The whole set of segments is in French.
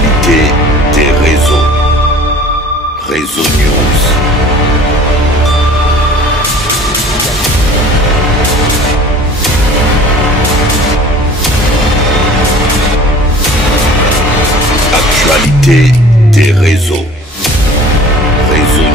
Actualité des réseaux. Réseau News. Actualité des réseaux. Réseau News.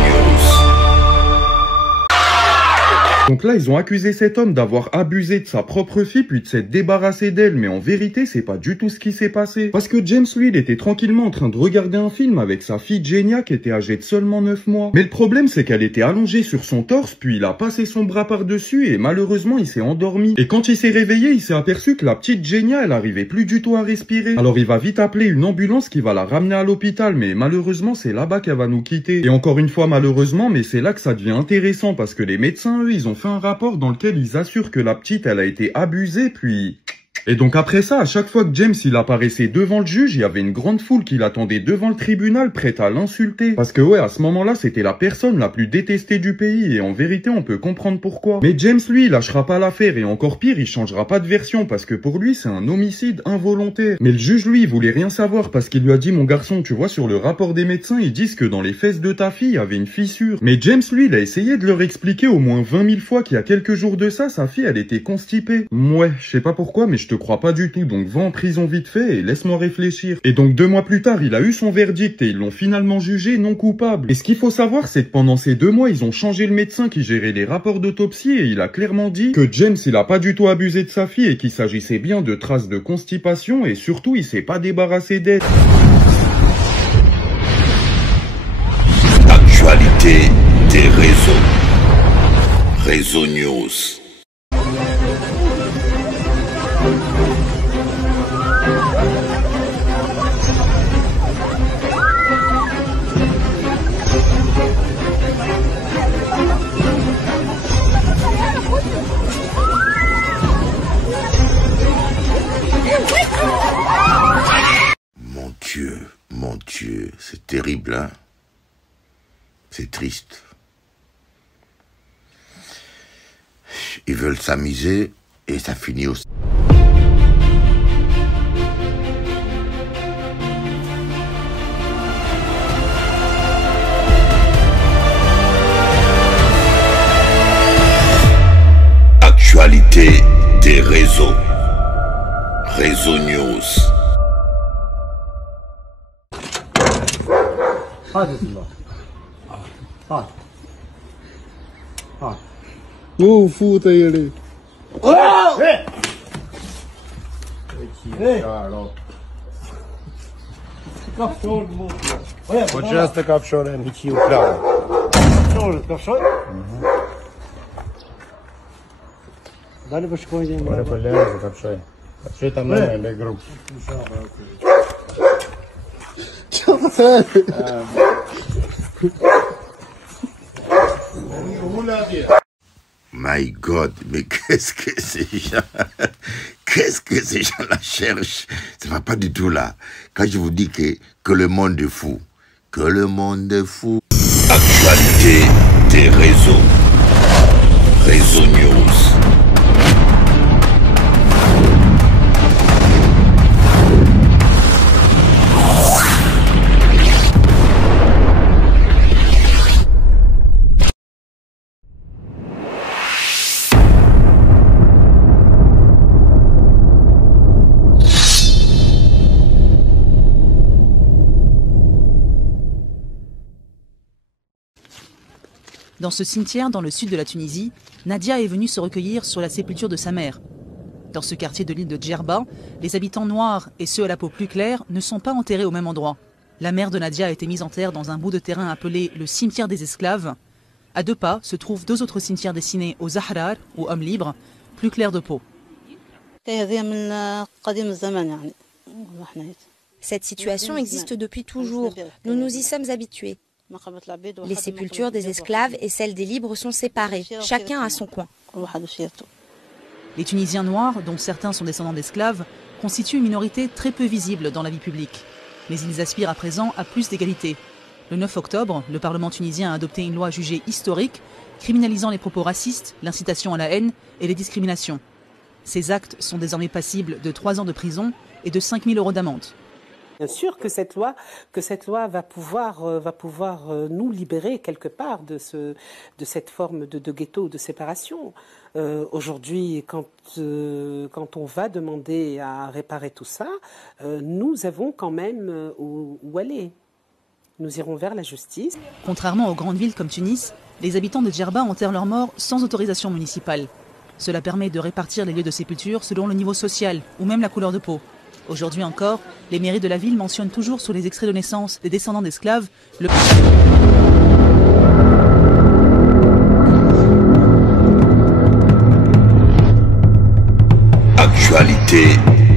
Donc là, ils ont accusé cet homme d'avoir abusé de sa propre fille puis de s'être débarrassé d'elle. Mais en vérité, c'est pas du tout ce qui s'est passé. Parce que James, lui, il était tranquillement en train de regarder un film avec sa fille Genia qui était âgée de seulement 9 mois. Mais le problème, c'est qu'elle était allongée sur son torse, puis il a passé son bras par-dessus et malheureusement, il s'est endormi. Et quand il s'est réveillé, il s'est aperçu que la petite Genia, elle arrivait plus du tout à respirer. Alors il va vite appeler une ambulance qui va la ramener à l'hôpital. Mais malheureusement, c'est là-bas qu'elle va nous quitter. Et encore une fois, malheureusement, mais c'est là que ça devient intéressant parce que les médecins, eux, ils ont fait un rapport dans lequel ils assurent que la petite, elle a été abusée, puis... Et donc après ça, à chaque fois que James il apparaissait devant le juge, il y avait une grande foule qui l'attendait devant le tribunal prête à l'insulter. Parce que ouais, à ce moment-là, c'était la personne la plus détestée du pays et en vérité, on peut comprendre pourquoi. Mais James, lui, il lâchera pas l'affaire et encore pire, il changera pas de version parce que pour lui, c'est un homicide involontaire. Mais le juge, lui, il voulait rien savoir parce qu'il lui a dit, mon garçon, tu vois, sur le rapport des médecins, ils disent que dans les fesses de ta fille, il y avait une fissure. Mais James, lui, il a essayé de leur expliquer au moins 20 000 fois qu'il y a quelques jours de ça, sa fille, elle était constipée. Ouais, je sais pas pourquoi, mais je te crois pas du tout, donc va en prison vite fait et laisse-moi réfléchir. Et donc 2 mois plus tard, il a eu son verdict et ils l'ont finalement jugé non coupable. Et ce qu'il faut savoir, c'est que pendant ces 2 mois, ils ont changé le médecin qui gérait les rapports d'autopsie et il a clairement dit que James, il a pas du tout abusé de sa fille et qu'il s'agissait bien de traces de constipation et surtout, il s'est pas débarrassé d'elle. Actualité des réseaux. Réseau News. Mon Dieu, c'est terrible, hein? C'est triste. Ils veulent s'amuser et ça finit aussi. Actualité des réseaux. Réseau News. هات الله هات هات مو فوت يلي Вот часто капшоре ничи украла. Капшор? Дали бы школе день. Море поляжет капшой. Капшой там на игру. My God, mais qu'est-ce que ces gens-là cherchent? Ça va pas du tout là. Quand je vous dis que le monde est fou, que le monde est fou. Actualité des réseaux. Réseau News. Dans ce cimetière, dans le sud de la Tunisie, Nadia est venue se recueillir sur la sépulture de sa mère. Dans ce quartier de l'île de Djerba, les habitants noirs et ceux à la peau plus claire ne sont pas enterrés au même endroit. La mère de Nadia a été mise en terre dans un bout de terrain appelé le cimetière des esclaves. À 2 pas se trouvent 2 autres cimetières destinés aux Ahrar, ou hommes libres, plus clairs de peau. Cette situation existe depuis toujours. Nous nous y sommes habitués. Les sépultures des esclaves et celles des libres sont séparées. Chacun a son coin. Les Tunisiens noirs, dont certains sont descendants d'esclaves, constituent une minorité très peu visible dans la vie publique. Mais ils aspirent à présent à plus d'égalité. Le 9 octobre, le Parlement tunisien a adopté une loi jugée historique, criminalisant les propos racistes, l'incitation à la haine et les discriminations. Ces actes sont désormais passibles de 3 ans de prison et de 5 000 € d'amende. Bien sûr que cette loi va pouvoir nous libérer quelque part de cette forme de ghetto, de séparation. Aujourd'hui, quand on va demander à réparer tout ça, nous avons quand même où aller. Nous irons vers la justice. Contrairement aux grandes villes comme Tunis, les habitants de Djerba enterrent leurs morts sans autorisation municipale. Cela permet de répartir les lieux de sépulture selon le niveau social ou même la couleur de peau. Aujourd'hui encore, les mairies de la ville mentionnent toujours sur les extraits de naissance des descendants d'esclaves le... Actualité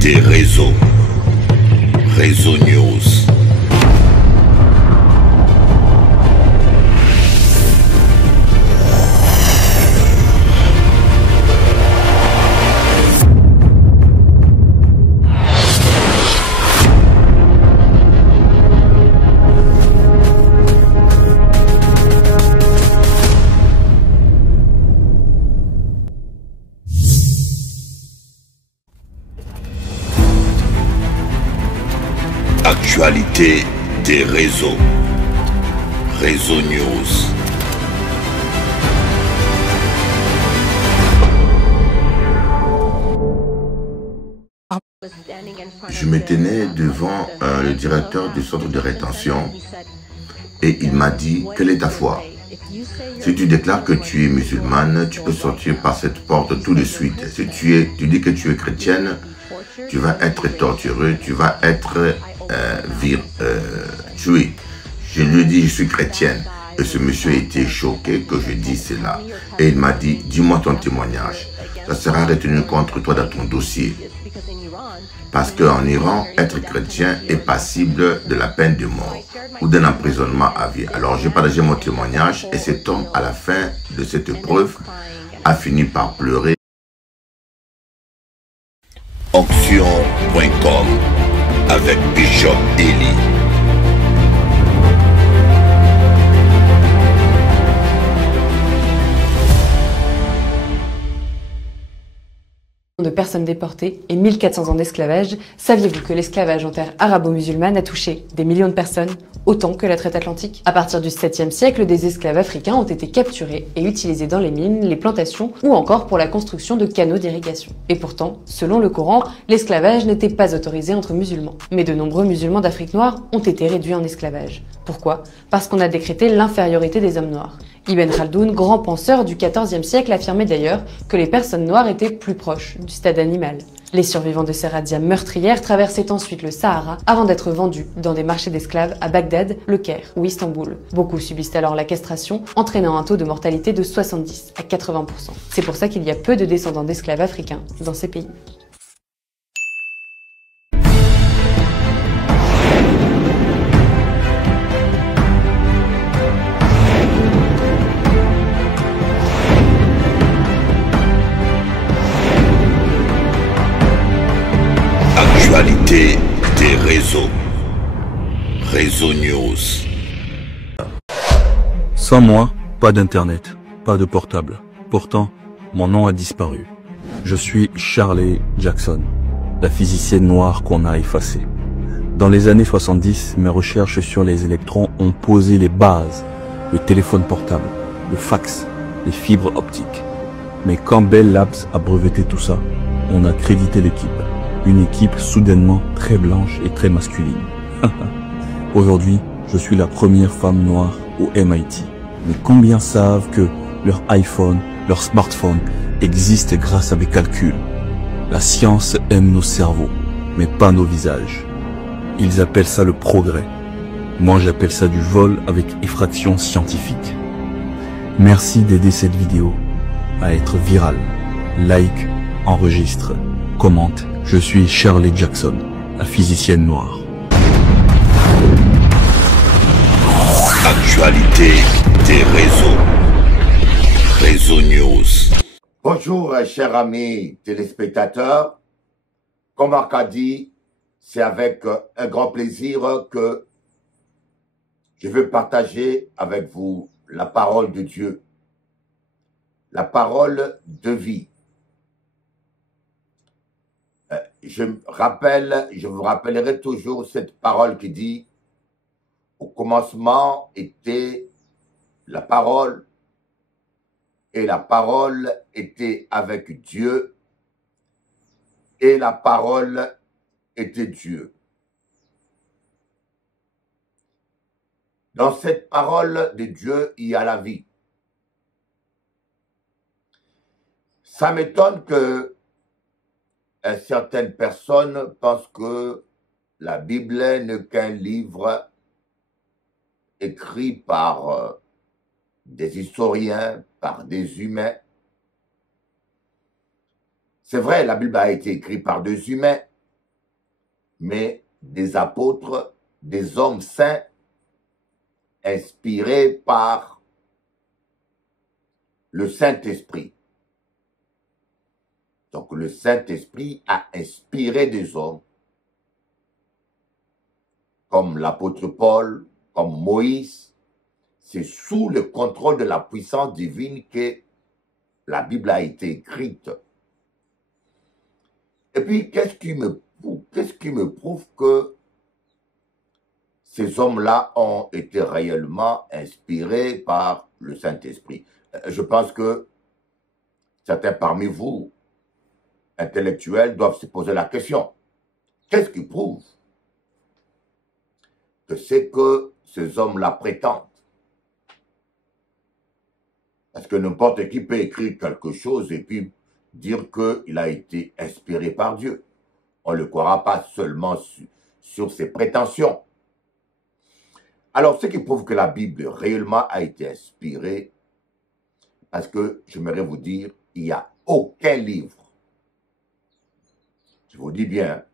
des réseaux. Réseau News. Actualité des réseaux. Réseau News. Je me tenais devant le directeur du centre de rétention et il m'a dit « Quelle est ta foi ? Si tu déclares que tu es musulmane, tu peux sortir par cette porte tout de suite. Si tu dis que tu es chrétienne, tu vas être torturé, tu vas être tué. » Je lui ai dit « Je suis chrétienne ». Et ce monsieur était choqué que je dise cela. Et il m'a dit « Dis-moi ton témoignage. Ça sera retenu contre toi dans ton dossier. » Parce qu'en Iran, être chrétien est passible de la peine de mort ou d'un emprisonnement à vie. Alors j'ai partagé mon témoignage et cet homme, à la fin de cette épreuve, a fini par pleurer. Onction.com avec Bishop Eli. De personnes déportées et 1400 ans d'esclavage, saviez-vous que l'esclavage en terre arabo-musulmane a touché des millions de personnes, autant que la traite atlantique? À partir du 7e siècle, des esclaves africains ont été capturés et utilisés dans les mines, les plantations ou encore pour la construction de canaux d'irrigation. Et pourtant, selon le Coran, l'esclavage n'était pas autorisé entre musulmans. Mais de nombreux musulmans d'Afrique noire ont été réduits en esclavage. Pourquoi? Parce qu'on a décrété l'infériorité des hommes noirs. Ibn Khaldoun, grand penseur du XIVe siècle, affirmait d'ailleurs que les personnes noires étaient plus proches du stade animal. Les survivants de ces razzias meurtrières traversaient ensuite le Sahara avant d'être vendus dans des marchés d'esclaves à Bagdad, Le Caire ou Istanbul. Beaucoup subissent alors la castration, entraînant un taux de mortalité de 70 à 80%. C'est pour ça qu'il y a peu de descendants d'esclaves africains dans ces pays. Actualité des réseaux. Réseau News. Sans moi, pas d'internet, pas de portable. Pourtant, mon nom a disparu. Je suis Shirley Jackson, la physicienne noire qu'on a effacée. Dans les années 70, mes recherches sur les électrons ont posé les bases. Le téléphone portable, le fax, les fibres optiques. Mais quand Bell Labs a breveté tout ça, on a crédité l'équipe. Une équipe soudainement très blanche et très masculine. Aujourd'hui, je suis la première femme noire au MIT. Mais combien savent que leur iPhone, leur smartphone existent grâce à mes calculs? La science aime nos cerveaux, mais pas nos visages. Ils appellent ça le progrès. Moi, j'appelle ça du vol avec effraction scientifique. Merci d'aider cette vidéo à être virale. Like, enregistre, commente. Je suis Shirley Jackson, la physicienne noire. Actualité des réseaux. Réseau News. Bonjour, chers amis téléspectateurs. Comme Marc a dit, c'est avec un grand plaisir que je veux partager avec vous la parole de Dieu, la parole de vie. je vous rappellerai toujours cette parole qui dit, au commencement était la parole, et la parole était avec Dieu, et la parole était Dieu. Dans cette parole de Dieu, il y a la vie. Ça m'étonne que certaines personnes pensent que la Bible n'est qu'un livre écrit par des historiens, par des humains. C'est vrai, la Bible a été écrite par des humains, mais des apôtres, des hommes saints, inspirés par le Saint-Esprit. Donc le Saint-Esprit a inspiré des hommes, comme l'apôtre Paul, comme Moïse. C'est sous le contrôle de la puissance divine que la Bible a été écrite. Et puis, qu'est-ce qui me prouve que ces hommes-là ont été réellement inspirés par le Saint-Esprit? Je pense que certains parmi vous, intellectuels, doivent se poser la question. Qu'est-ce qui prouve que c'est que ces hommes-là prétendent? Parce que n'importe qui peut écrire quelque chose et puis dire qu'il a été inspiré par Dieu. On ne le croira pas seulement sur ses prétentions. Alors, ce qui prouve que la Bible réellement a été inspirée, parce que j'aimerais vous dire, il n'y a aucun livre, je vous dis bien,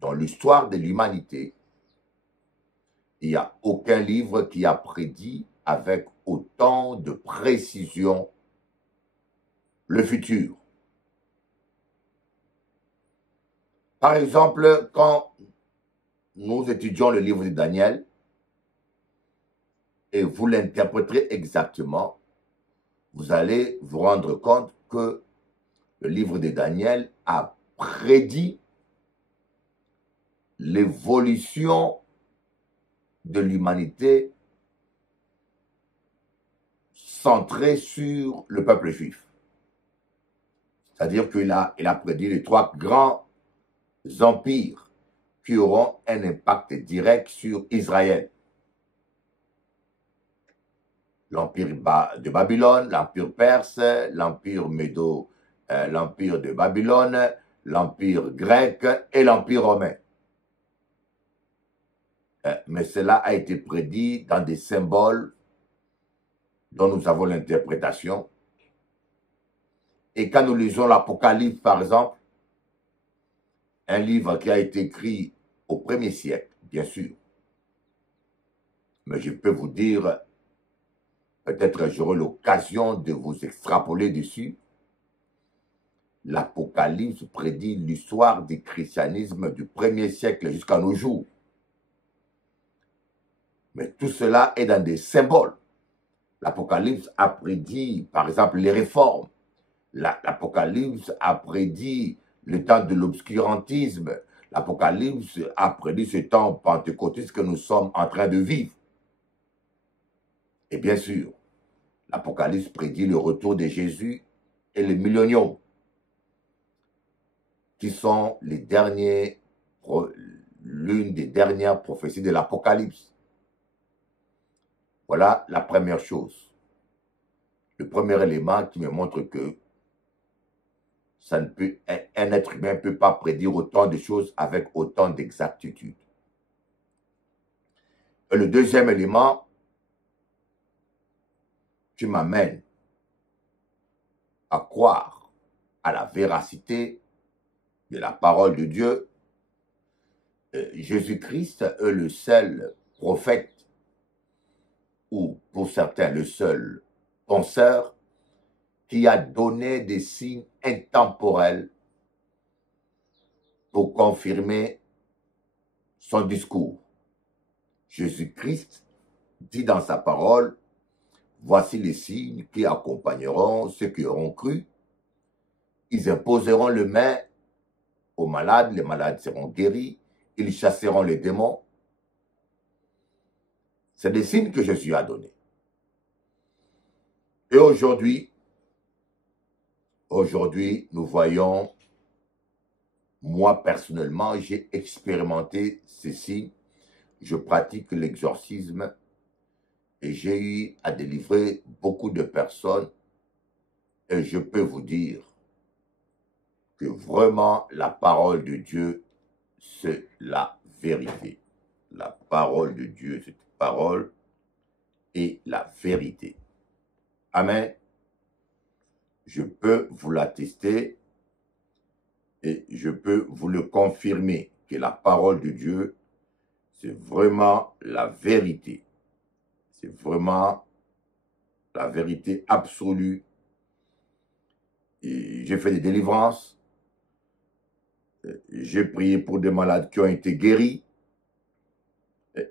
dans l'histoire de l'humanité, il n'y a aucun livre qui a prédit avec autant de précision le futur. Par exemple, quand nous étudions le livre de Daniel, et vous l'interpréterez exactement, vous allez vous rendre compte que le livre de Daniel a prédit l'évolution de l'humanité centrée sur le peuple juif. C'est-à-dire qu'il a prédit les trois grands empires qui auront un impact direct sur Israël. L'empire de Babylone, l'empire perse, l'empire l'empire de Babylone, l'empire grec et l'empire romain. Mais cela a été prédit dans des symboles dont nous avons l'interprétation. Et quand nous lisons l'Apocalypse, par exemple, un livre qui a été écrit au 1er siècle, bien sûr. Mais je peux vous dire, peut-être j'aurai l'occasion de vous extrapoler dessus. L'Apocalypse prédit l'histoire du christianisme du 1er siècle jusqu'à nos jours. Mais tout cela est dans des symboles. L'Apocalypse a prédit, par exemple, les réformes. L'Apocalypse a prédit le temps de l'obscurantisme. L'Apocalypse a prédit ce temps pentecôtiste que nous sommes en train de vivre. Et bien sûr, l'Apocalypse prédit le retour de Jésus et le millénium, qui sont l'une des dernières prophéties de l'Apocalypse. Voilà la première chose. Le premier élément qui me montre que un être humain ne peut pas prédire autant de choses avec autant d'exactitude. Et le deuxième élément qui m'amène à croire à la véracité de la parole de Dieu, Jésus-Christ est le seul prophète, ou pour certains le seul penseur, qui a donné des signes intemporels pour confirmer son discours. Jésus-Christ dit dans sa parole, « Voici les signes qui accompagneront ceux qui auront cru. Ils imposeront les mains aux malades, les malades seront guéris, ils chasseront les démons. C'est des signes que Jésus a donnés. Et aujourd'hui, nous voyons, moi personnellement, j'ai expérimenté ces signes. Je pratique l'exorcisme et j'ai eu à délivrer beaucoup de personnes. Et je peux vous dire que vraiment la parole de Dieu, c'est la vérité. La parole de Dieu, cette parole est la vérité. Amen. Je peux vous l'attester et je peux vous le confirmer que la parole de Dieu, c'est vraiment la vérité. C'est vraiment la vérité absolue. J'ai fait des délivrances. J'ai prié pour des malades qui ont été guéris.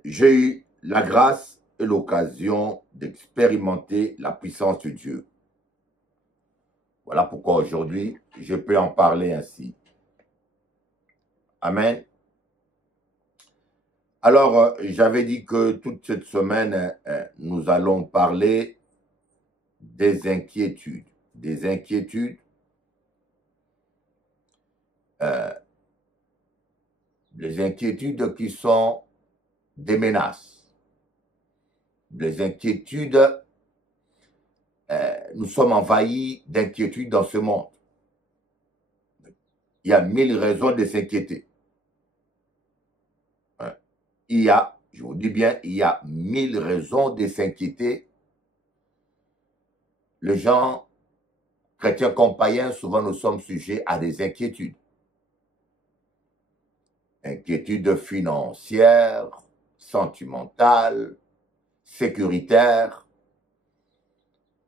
J'ai eu la grâce et l'occasion d'expérimenter la puissance de Dieu. Voilà pourquoi aujourd'hui, je peux en parler ainsi. Amen. Alors, j'avais dit que toute cette semaine, nous allons parler des inquiétudes. Des inquiétudes. Les inquiétudes qui sont des menaces. Les inquiétudes, nous sommes envahis d'inquiétudes dans ce monde. Il y a 1000 raisons de s'inquiéter. Il y a, je vous dis bien, il y a 1000 raisons de s'inquiéter. Les gens, chrétiens comme païens, souvent nous sommes sujets à des inquiétudes. Inquiétudes financières, sentimentales, sécuritaires.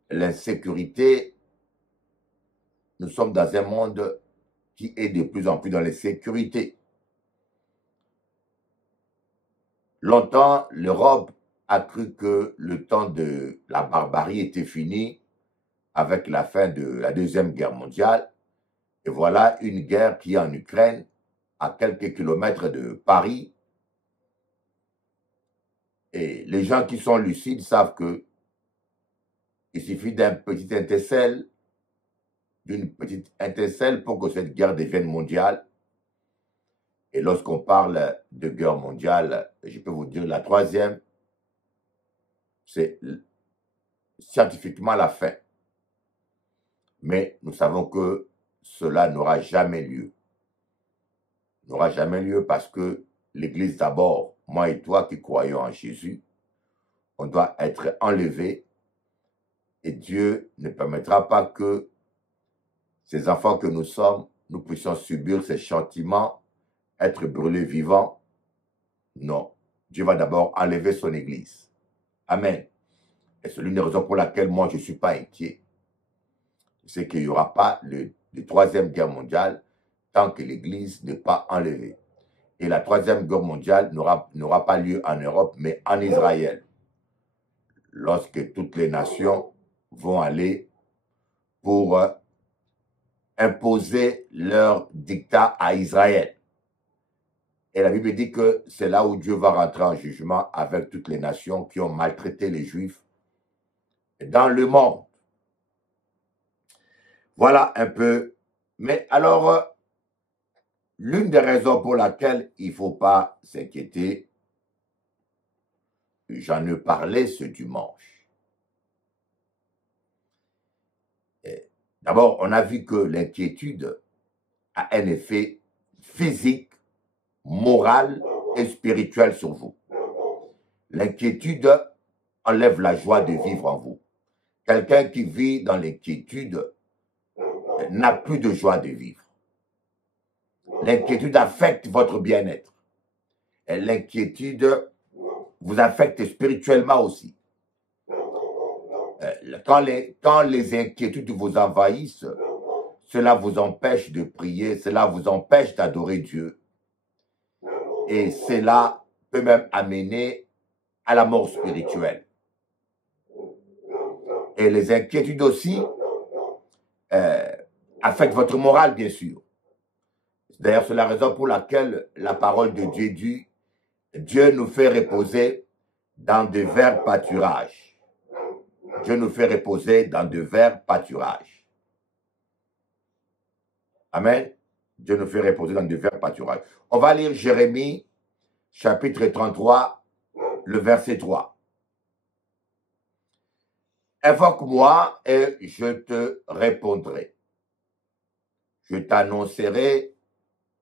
L'insécurité, nous sommes dans un monde qui est de plus en plus dans l'insécurité. Longtemps, l'Europe a cru que le temps de la barbarie était fini avec la fin de la Deuxième Guerre mondiale. Et voilà une guerre qui est en Ukraine, à quelques kilomètres de Paris. Et les gens qui sont lucides savent que il suffit d'un petit étincelle, d'une petite étincelle pour que cette guerre devienne mondiale. Et lorsqu'on parle de guerre mondiale, je peux vous dire la troisième, c'est scientifiquement la fin. Mais nous savons que cela n'aura jamais lieu. N'aura jamais lieu parce que l'Église d'abord, moi et toi qui croyons en Jésus, on doit être enlevés et Dieu ne permettra pas que ces enfants que nous sommes, nous puissions subir ces châtiments, être brûlés vivants. Non, Dieu va d'abord enlever son Église. Amen. Et c'est l'une des raisons pour laquelle moi je ne suis pas inquiet. C'est qu'il n'y aura pas de troisième guerre mondiale tant que l'Église n'est pas enlevée. Et la troisième guerre mondiale n'aura pas lieu en Europe, mais en Israël. Lorsque toutes les nations vont aller pour imposer leur dictat à Israël. Et la Bible dit que c'est là où Dieu va rentrer en jugement avec toutes les nations qui ont maltraité les Juifs dans le monde. Voilà un peu. Mais alors, l'une des raisons pour laquelle il ne faut pas s'inquiéter, j'en ai parlé ce dimanche. D'abord, on a vu que l'inquiétude a un effet physique, moral et spirituel sur vous. L'inquiétude enlève la joie de vivre en vous. Quelqu'un qui vit dans l'inquiétude n'a plus de joie de vivre. L'inquiétude affecte votre bien-être. Et l'inquiétude vous affecte spirituellement aussi. Quand les inquiétudes vous envahissent, cela vous empêche de prier, cela vous empêche d'adorer Dieu. Et cela peut même amener à la mort spirituelle. Et les inquiétudes aussi affectent votre morale, bien sûr. D'ailleurs, c'est la raison pour laquelle la parole de Dieu dit, Dieu nous fait reposer dans de verts pâturages. Dieu nous fait reposer dans de verts pâturages. Amen. Dieu nous fait reposer dans de verts pâturages. On va lire Jérémie, chapitre 33, le verset 3. Invoque-moi et je te répondrai. Je t'annoncerai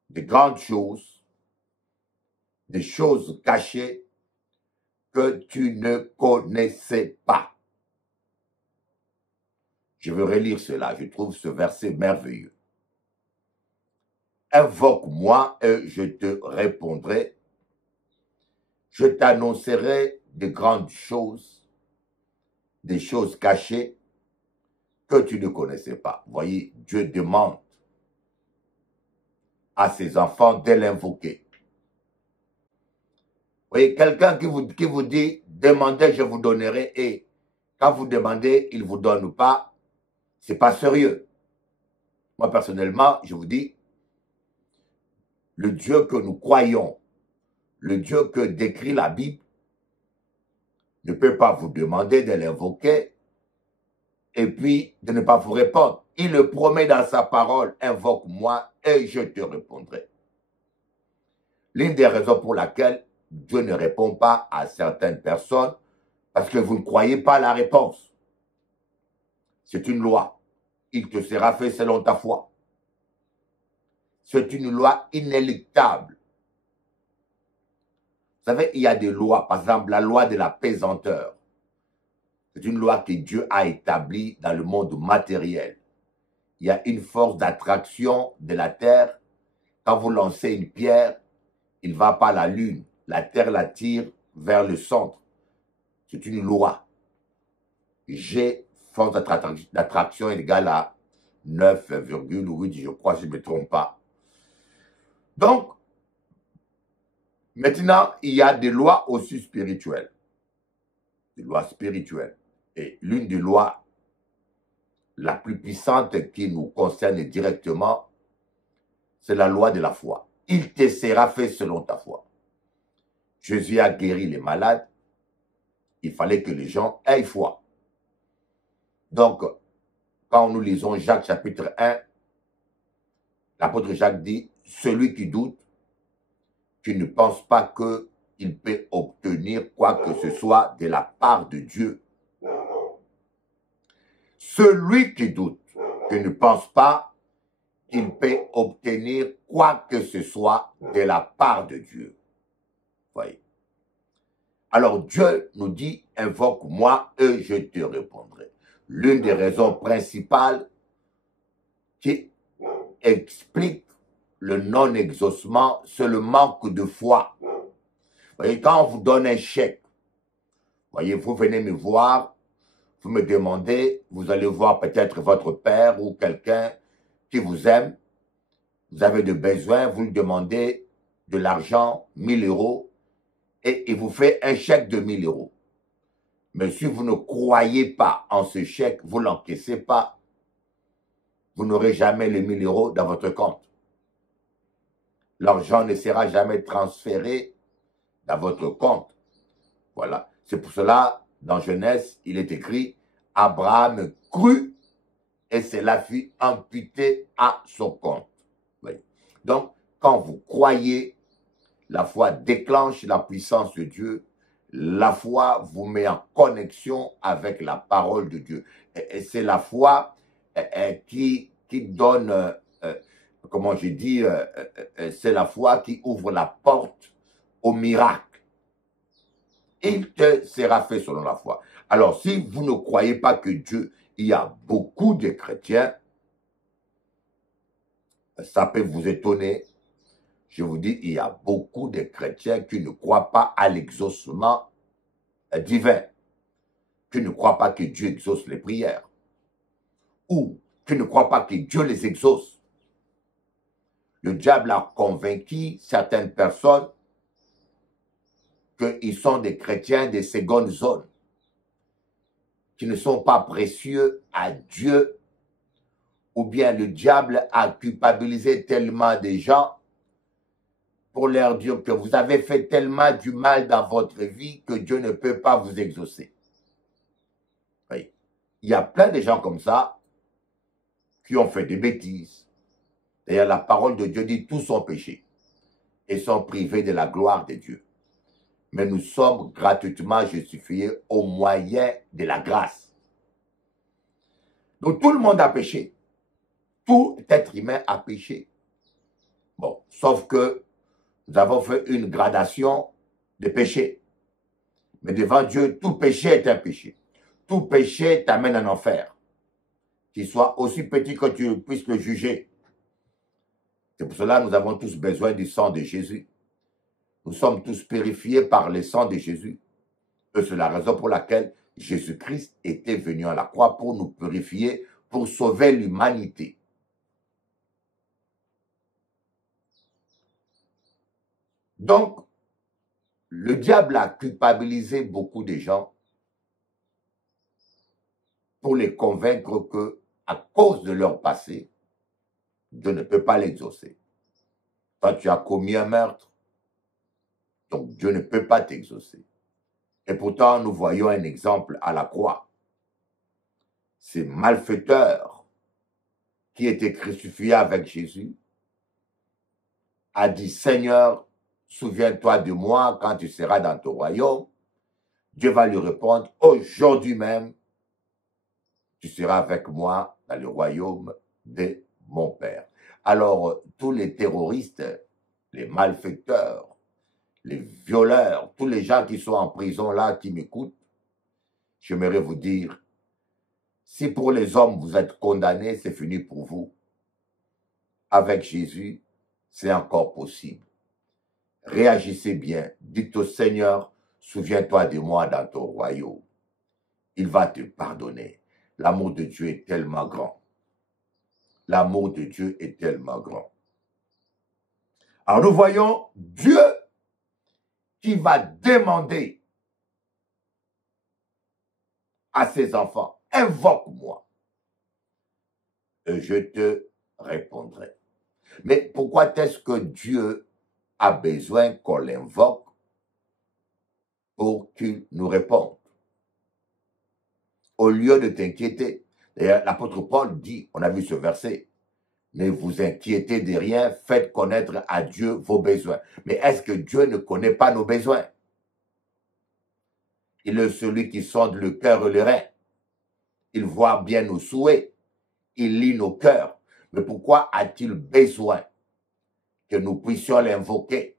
de grandes choses, des choses cachées que tu ne connaissais pas. Je veux relire cela, je trouve ce verset merveilleux. Invoque-moi et je te répondrai. Je t'annoncerai de grandes choses, des choses cachées que tu ne connaissais pas. Vous voyez, Dieu demande à ses enfants de l'invoquer. Vous voyez, quelqu'un qui vous dit, demandez, je vous donnerai, et quand vous demandez, il ne vous donne pas, ce n'est pas sérieux. Moi, personnellement, je vous dis, le Dieu que nous croyons, le Dieu que décrit la Bible, ne peut pas vous demander de l'invoquer et puis de ne pas vous répondre. Il le promet dans sa parole, invoque-moi et je te répondrai. L'une des raisons pour laquelle Dieu ne répond pas à certaines personnes, parce que vous ne croyez pas la réponse. C'est une loi. Il te sera fait selon ta foi. C'est une loi inéluctable. Vous savez, il y a des lois, par exemple la loi de la pesanteur. C'est une loi que Dieu a établie dans le monde matériel. Il y a une force d'attraction de la terre. Quand vous lancez une pierre, il ne va pas à la lune. La terre la tire vers le centre. C'est une loi. G, force d'attraction égale à 9,8, je crois, si je ne me trompe pas. Donc, maintenant, il y a des lois aussi spirituelles. Des lois spirituelles. Et l'une des lois la plus puissante qui nous concerne directement, c'est la loi de la foi. Il te sera fait selon ta foi. Jésus a guéri les malades. Il fallait que les gens aient foi. Donc, quand nous lisons Jacques chapitre 1, l'apôtre Jacques dit, celui qui doute, qui ne pense pas qu'il peut obtenir quoi que ce soit de la part de Dieu. Celui qui doute, qui ne pense pas qu'il peut obtenir quoi que ce soit de la part de Dieu. Voyez. Alors Dieu nous dit, invoque-moi et je te répondrai. L'une des raisons principales qui explique le non-exaucement, c'est le manque de foi. Vous voyez, quand on vous donne un chèque, voyez, vous venez me voir, vous me demandez, vous allez voir peut-être votre père ou quelqu'un qui vous aime, vous avez des besoins, vous lui demandez de l'argent, 1000 €, et il vous fait un chèque de 1000 €. Mais si vous ne croyez pas en ce chèque, vous ne l'encaissez pas, vous n'aurez jamais les 1000 € dans votre compte. L'argent ne sera jamais transféré dans votre compte. Voilà. C'est pour cela, dans Genèse, il est écrit, Abraham crut et cela fut imputé à son compte. Oui. Donc, quand vous croyez, la foi déclenche la puissance de Dieu. La foi vous met en connexion avec la parole de Dieu. Et c'est la foi qui donne, comment j'ai dit, c'est la foi qui ouvre la porte au miracle. Il te sera fait selon la foi. Alors, si vous ne croyez pas que Dieu, il y a beaucoup de chrétiens, ça peut vous étonner. Je vous dis, il y a beaucoup de chrétiens qui ne croient pas à l'exaucement divin, qui ne croient pas que Dieu exauce les prières, ou qui ne croient pas que Dieu les exauce. Le diable a convaincu certaines personnes qu'ils sont des chrétiens de seconde zone, qui ne sont pas précieux à Dieu ou bien le diable a culpabilisé tellement des gens pour leur dire que vous avez fait tellement du mal dans votre vie que Dieu ne peut pas vous exaucer. Oui. Il y a plein de gens comme ça qui ont fait des bêtises. D'ailleurs, la parole de Dieu dit tous ont péché et sont privés de la gloire de Dieu. Mais nous sommes gratuitement justifiés au moyen de la grâce. Donc tout le monde a péché. Tout être humain a péché. Bon, sauf que nous avons fait une gradation de péché. Mais devant Dieu, tout péché est un péché. Tout péché t'amène en enfer. Qu'il soit aussi petit que tu puisses le juger. C'est pour cela que nous avons tous besoin du sang de Jésus. Nous sommes tous purifiés par le sang de Jésus. Et c'est la raison pour laquelle Jésus-Christ était venu à la croix pour nous purifier, pour sauver l'humanité. Donc, le diable a culpabilisé beaucoup de gens pour les convaincre que, à cause de leur passé, Dieu ne peut pas l'exaucer. Toi, tu as commis un meurtre, donc Dieu ne peut pas t'exaucer. Et pourtant, nous voyons un exemple à la croix. Ces malfaiteurs qui étaient crucifiés avec Jésus a dit, Seigneur, souviens-toi de moi quand tu seras dans ton royaume. Dieu va lui répondre, aujourd'hui même, tu seras avec moi dans le royaume de mon Père. Alors, tous les terroristes, les malfaiteurs, les violeurs, tous les gens qui sont en prison là, qui m'écoutent, j'aimerais vous dire, si pour les hommes vous êtes condamnés, c'est fini pour vous. Avec Jésus, c'est encore possible. Réagissez bien, dites au Seigneur, souviens-toi de moi dans ton royaume. Il va te pardonner. L'amour de Dieu est tellement grand. L'amour de Dieu est tellement grand. Alors nous voyons Dieu qui va demander à ses enfants, invoque-moi et je te répondrai. Mais pourquoi est-ce que Dieu a besoin qu'on l'invoque pour qu'il nous réponde? Au lieu de t'inquiéter. D'ailleurs, l'apôtre Paul dit, on a vu ce verset, ne vous inquiétez de rien, faites connaître à Dieu vos besoins. Mais est-ce que Dieu ne connaît pas nos besoins? Il est celui qui sonde le cœur et le rein. Il voit bien nos souhaits. Il lit nos cœurs. Mais pourquoi a-t-il besoin que nous puissions l'invoquer?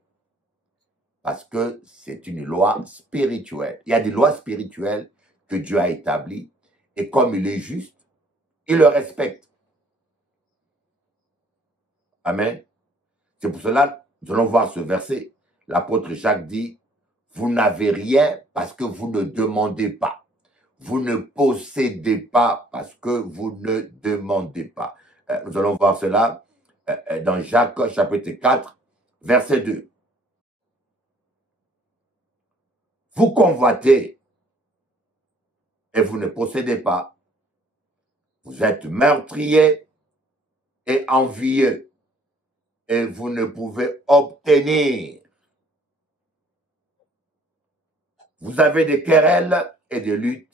Parce que c'est une loi spirituelle. Il y a des lois spirituelles que Dieu a établies. Et comme il est juste, il le respecte. Amen. C'est pour cela, nous allons voir ce verset. L'apôtre Jacques dit, vous n'avez rien parce que vous ne demandez pas. Vous ne possédez pas parce que vous ne demandez pas. Nous allons voir cela dans Jacques chapitre 4, verset 2. Vous convoitez et vous ne possédez pas. Vous êtes meurtrier et envieux et vous ne pouvez obtenir. Vous avez des querelles et des luttes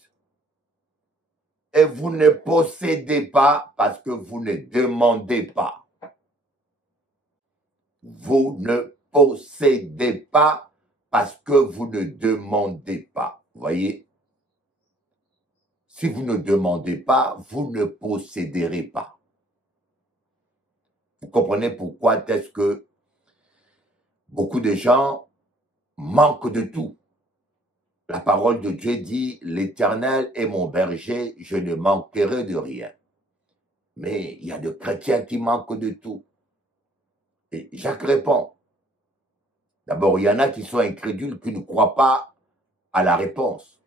et vous ne possédez pas parce que vous ne demandez pas. Vous ne possédez pas parce que vous ne demandez pas. Vous voyez? Si vous ne demandez pas, vous ne posséderez pas. Vous comprenez pourquoi est-ce que beaucoup de gens manquent de tout. La parole de Dieu dit, l'Éternel est mon berger, je ne manquerai de rien. Mais il y a des chrétiens qui manquent de tout. Et Jacques répond. D'abord, il y en a qui sont incrédules, qui ne croient pas à la réponse.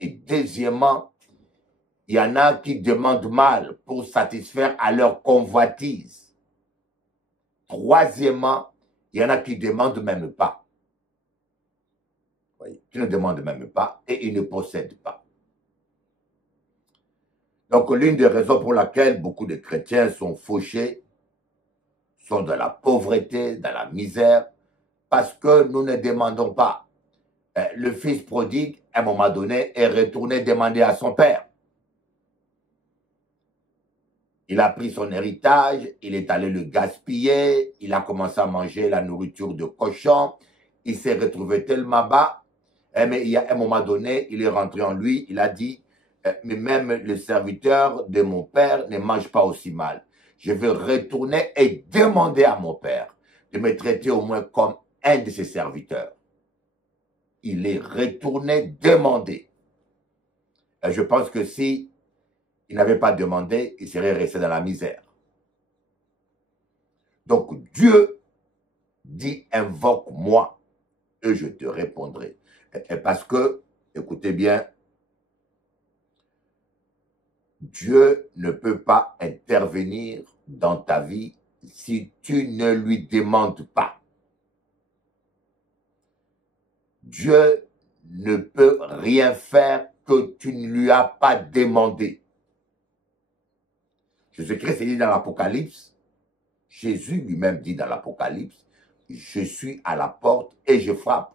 Et deuxièmement, il y en a qui demandent mal pour satisfaire à leur convoitise. Troisièmement, il y en a qui ne demandent même pas. Oui, qui ne demandent même pas et ils ne possèdent pas. Donc, l'une des raisons pour laquelle beaucoup de chrétiens sont fauchés, sont dans la pauvreté, dans la misère, parce que nous ne demandons pas. Le fils prodigue, à un moment donné, est retourné demander à son père. Il a pris son héritage, il est allé le gaspiller, il a commencé à manger la nourriture de cochon, il s'est retrouvé tellement bas, mais il y a un moment donné, il est rentré en lui, il a dit, mais même le serviteur de mon père ne mange pas aussi mal. Je vais retourner et demander à mon père de me traiter au moins comme un de ses serviteurs. Il est retourné demander. Et je pense que si il n'avait pas demandé, il serait resté dans la misère. Donc Dieu dit, invoque-moi et je te répondrai. Et parce que, écoutez bien, Dieu ne peut pas intervenir dans ta vie si tu ne lui demandes pas. Dieu ne peut rien faire que tu ne lui as pas demandé. Jésus-Christ dit dans l'Apocalypse, Jésus lui-même dit dans l'Apocalypse, je suis à la porte et je frappe.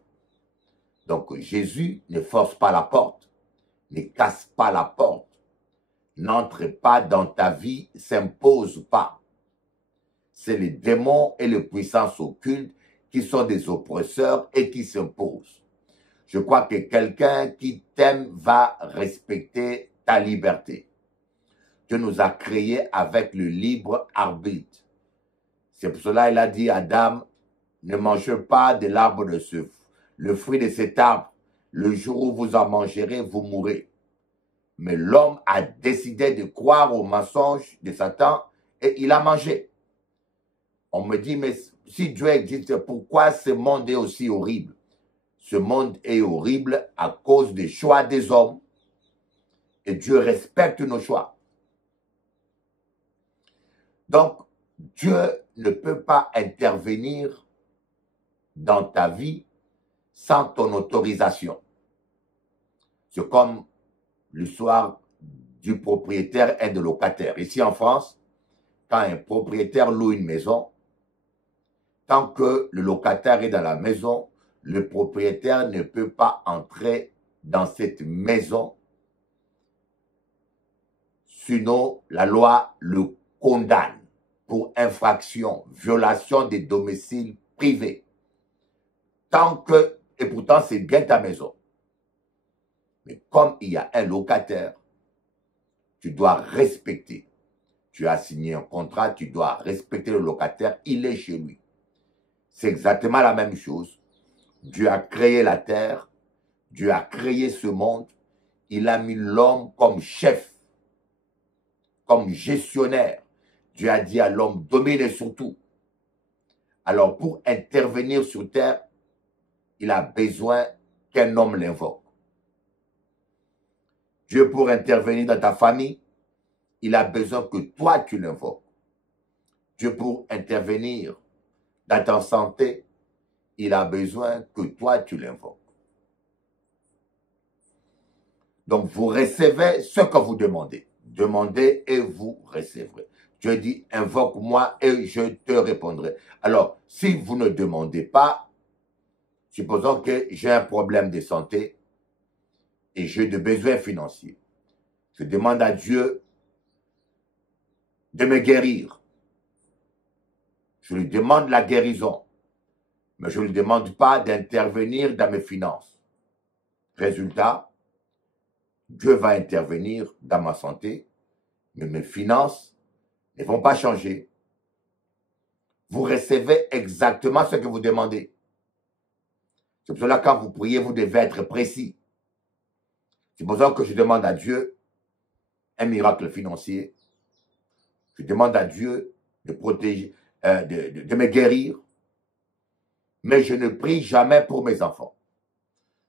Donc Jésus ne force pas la porte, ne casse pas la porte, n'entre pas dans ta vie, s'impose pas. C'est les démons et les puissances occultes qui sont des oppresseurs et qui s'imposent. Je crois que quelqu'un qui t'aime va respecter ta liberté. Dieu nous a créés avec le libre arbitre. C'est pour cela qu'il a dit à Adam, ne mangez pas de l'arbre de ce, le fruit de cet arbre. Le jour où vous en mangerez, vous mourrez. Mais l'homme a décidé de croire au mensonge de Satan et il a mangé. On me dit, mais si Dieu existe, pourquoi ce monde est aussi horrible? Ce monde est horrible à cause des choix des hommes. Et Dieu respecte nos choix. Donc, Dieu ne peut pas intervenir dans ta vie sans ton autorisation. C'est comme l'histoire du propriétaire et de locataire. Ici en France, quand un propriétaire loue une maison, tant que le locataire est dans la maison, le propriétaire ne peut pas entrer dans cette maison, sinon la loi le condamne pour infraction, violation des domiciles privés. Tant que, et pourtant c'est bien ta maison. Mais comme il y a un locataire, tu dois respecter. Tu as signé un contrat, tu dois respecter le locataire, il est chez lui. C'est exactement la même chose. Dieu a créé la terre, Dieu a créé ce monde, il a mis l'homme comme chef, comme gestionnaire. Dieu a dit à l'homme, domine sur tout. Alors pour intervenir sur terre, il a besoin qu'un homme l'invoque. Dieu pour intervenir dans ta famille, il a besoin que toi tu l'invoques. Dieu pour intervenir dans ta santé, il a besoin que toi tu l'invoques. Donc vous recevez ce que vous demandez. Demandez et vous recevrez. Dieu dit, invoque-moi et je te répondrai. Alors, si vous ne demandez pas, supposons que j'ai un problème de santé et j'ai des besoins financiers. Je demande à Dieu de me guérir. Je lui demande la guérison, mais je ne lui demande pas d'intervenir dans mes finances. Résultat, Dieu va intervenir dans ma santé, mais mes finances ne vont pas changer. Vous recevez exactement ce que vous demandez. C'est pour cela que quand vous priez, vous devez être précis. C'est pour ça que je demande à Dieu un miracle financier. Je demande à Dieu de protéger, de me guérir. Mais je ne prie jamais pour mes enfants.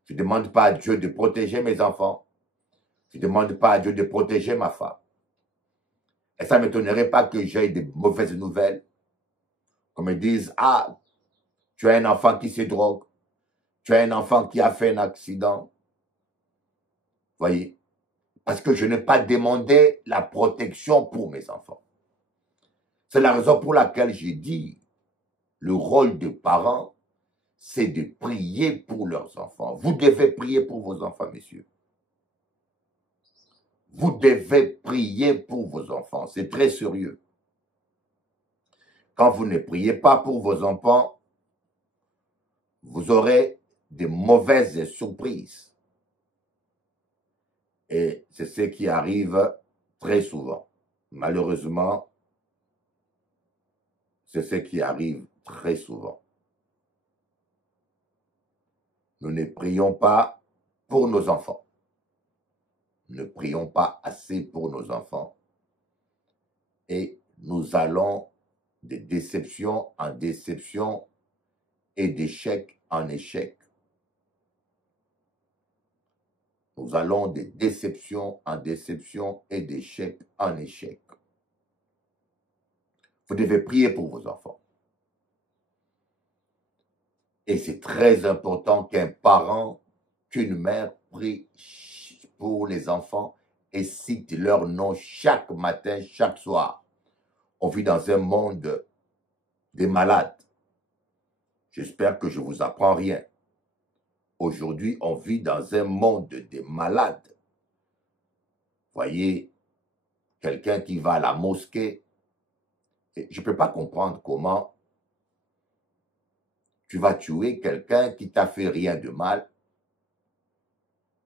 Je ne demande pas à Dieu de protéger mes enfants. Je ne demande pas à Dieu de protéger ma femme. Et ça ne m'étonnerait pas que j'aie de mauvaises nouvelles. Qu'on me dise, ah, tu as un enfant qui se drogue. Tu as un enfant qui a fait un accident. Voyez, Parce que je n'ai pas demandé la protection pour mes enfants. C'est la raison pour laquelle j'ai dit, le rôle des parents, c'est de prier pour leurs enfants. Vous devez prier pour vos enfants, messieurs. Vous devez prier pour vos enfants. C'est très sérieux. Quand vous ne priez pas pour vos enfants, vous aurez de mauvaises surprises. Et c'est ce qui arrive très souvent. Malheureusement, c'est ce qui arrive très souvent. Nous ne prions pas pour nos enfants. Ne prions pas assez pour nos enfants. Et nous allons de déception en déception et d'échec en échec. Nous allons de déception en déception et d'échec en échec. Vous devez prier pour vos enfants. Et c'est très important qu'un parent, qu'une mère prie pour les enfants et cite leur nom chaque matin, chaque soir. On vit dans un monde des malades. J'espère que je ne vous apprends rien. Aujourd'hui, on vit dans un monde des malades. Voyez, quelqu'un qui va à la mosquée, et je ne peux pas comprendre comment tu vas tuer quelqu'un qui t'a fait rien de mal,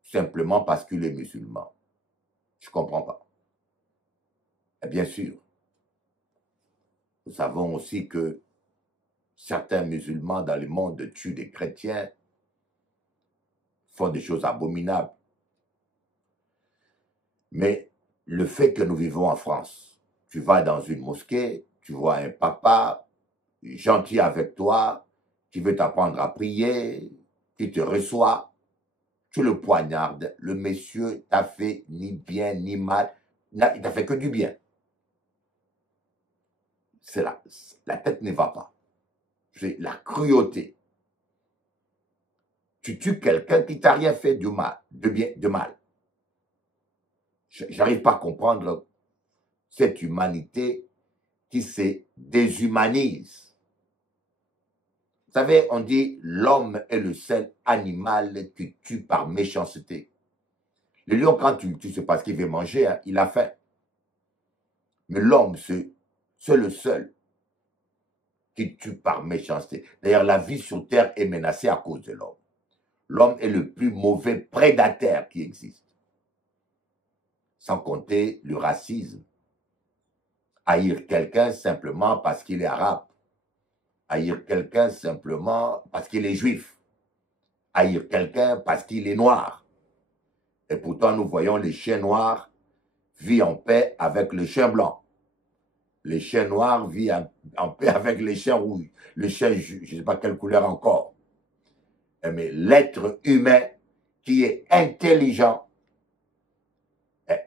simplement parce qu'il est musulman. Je ne comprends pas. Et bien sûr, nous savons aussi que certains musulmans dans le monde tuent des chrétiens, font des choses abominables. Mais le fait que nous vivons en France, tu vas dans une mosquée, tu vois un papa gentil avec toi, qui veut t'apprendre à prier, qui te reçoit, tu le poignardes. Le monsieur t'a fait ni bien ni mal, il t'a fait que du bien. C'est là, la tête ne va pas. C'est la cruauté. Tu tues quelqu'un qui t'a rien fait de mal, de mal. J'arrive pas à comprendre cette humanité qui se déshumanise. Vous savez, on dit l'homme est le seul animal qui tue par méchanceté. Le lion, quand tu le tues, c'est parce qu'il veut manger, hein, il a faim. Mais l'homme, c'est le seul qui tue par méchanceté. D'ailleurs, la vie sur terre est menacée à cause de l'homme. L'homme est le plus mauvais prédateur qui existe. Sans compter le racisme. Haïr quelqu'un simplement parce qu'il est arabe. Haïr quelqu'un simplement parce qu'il est juif. Haïr quelqu'un parce qu'il est noir. Et pourtant, nous voyons les chiens noirs vivent en paix avec le chien blanc. Les chiens noirs vivent en paix avec les chiens rouges. Le chien, je ne sais pas quelle couleur encore. Mais l'être humain qui est intelligent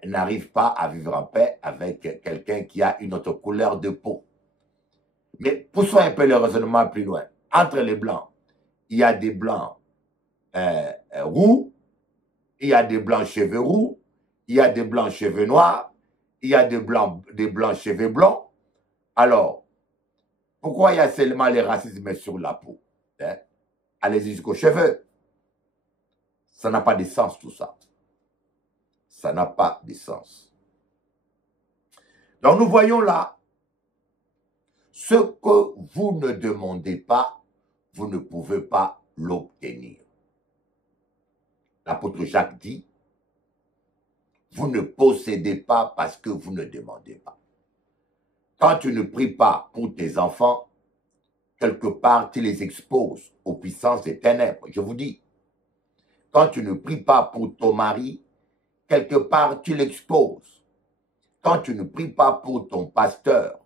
n'arrive pas à vivre en paix avec quelqu'un qui a une autre couleur de peau. Mais poussons un peu le raisonnement plus loin. Entre les blancs, il y a des blancs roux, il y a des blancs cheveux roux, il y a des blancs cheveux noirs, il y a des blancs cheveux blancs. Alors, pourquoi il y a seulement les racismes sur la peau, hein? Allez-y jusqu'aux cheveux. Ça n'a pas de sens tout ça. Ça n'a pas de sens. Donc nous voyons là, ce que vous ne demandez pas, vous ne pouvez pas l'obtenir. L'apôtre Jacques dit, vous ne possédez pas parce que vous ne demandez pas. Quand tu ne pries pas pour tes enfants, quelque part tu les exposes aux puissances des ténèbres. Je vous dis, quand tu ne pries pas pour ton mari, quelque part tu l'exposes. Quand tu ne pries pas pour ton pasteur,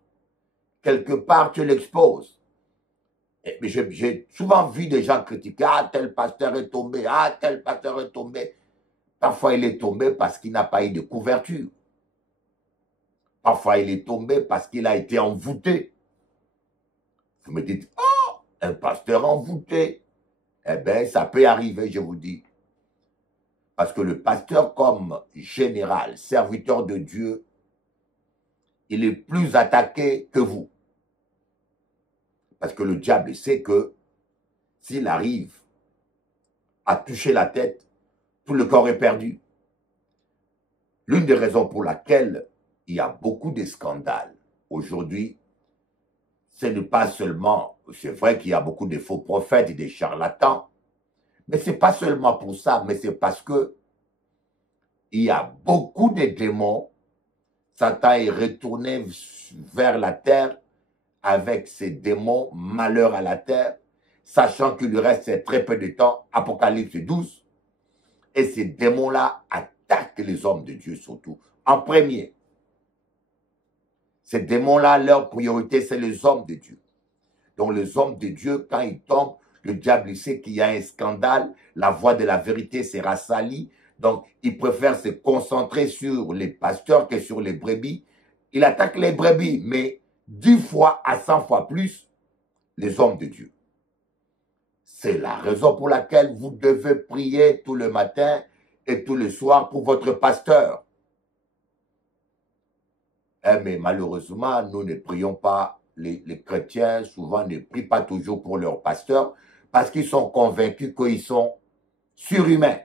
quelque part tu l'exposes. J'ai souvent vu des gens critiquer, ah tel pasteur est tombé, ah tel pasteur est tombé. Parfois il est tombé parce qu'il n'a pas eu de couverture. Parfois il est tombé parce qu'il a été envoûté. Vous me dites, oh, un pasteur envoûté. Eh bien, ça peut arriver, je vous dis. Parce que le pasteur, comme général, serviteur de Dieu, il est plus attaqué que vous. Parce que le diable sait que s'il arrive à toucher la tête, tout le corps est perdu. L'une des raisons pour laquelle il y a beaucoup de scandales aujourd'hui, ce n'est pas seulement, c'est vrai qu'il y a beaucoup de faux prophètes et des charlatans, mais ce n'est pas seulement pour ça, mais c'est parce que il y a beaucoup de démons. Satan est retourné vers la terre avec ses démons, malheur à la terre, sachant qu'il lui reste très peu de temps, Apocalypse 12, et ces démons-là attaquent les hommes de Dieu surtout, en premier. Ces démons-là, leur priorité, c'est les hommes de Dieu. Donc les hommes de Dieu, quand ils tombent, le diable il sait qu'il y a un scandale, la voix de la vérité sera salie, donc il préfère se concentrer sur les pasteurs que sur les brebis. Il attaque les brebis, mais 10 fois à 100 fois plus les hommes de Dieu. C'est la raison pour laquelle vous devez prier tout le matin et tout le soir pour votre pasteur. Mais malheureusement, nous ne prions pas, les chrétiens souvent ne prient pas toujours pour leur pasteur parce qu'ils sont convaincus qu'ils sont surhumains.